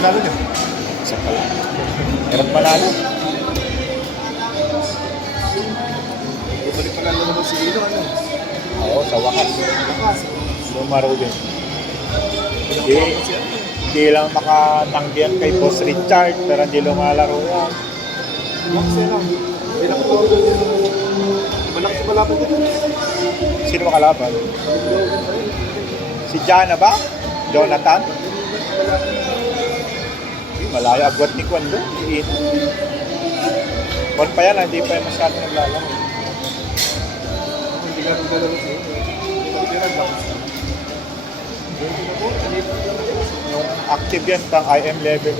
panalo niya. Isa pala. Hirap manalo. Bumalik panalo naman si Lino, ano? Oo, sa wakas. Bukas. Lumaro din. Pinapakot siya. Hindi lang makatanggihan kay Boss Richard, pero hindi lumalaro yan. Max lang. Hindi lang ito. Malaki sa malapit din. Sino makalaban? Si Jana ba? Jonathan? Malayo agwat ni Kwan doon. Kwan pa yan, hindi pa yan masyado naglalaro. Hindi ka naglalaro siya. Hindi ka naglalaro siya. Yung active yan, pang IM level.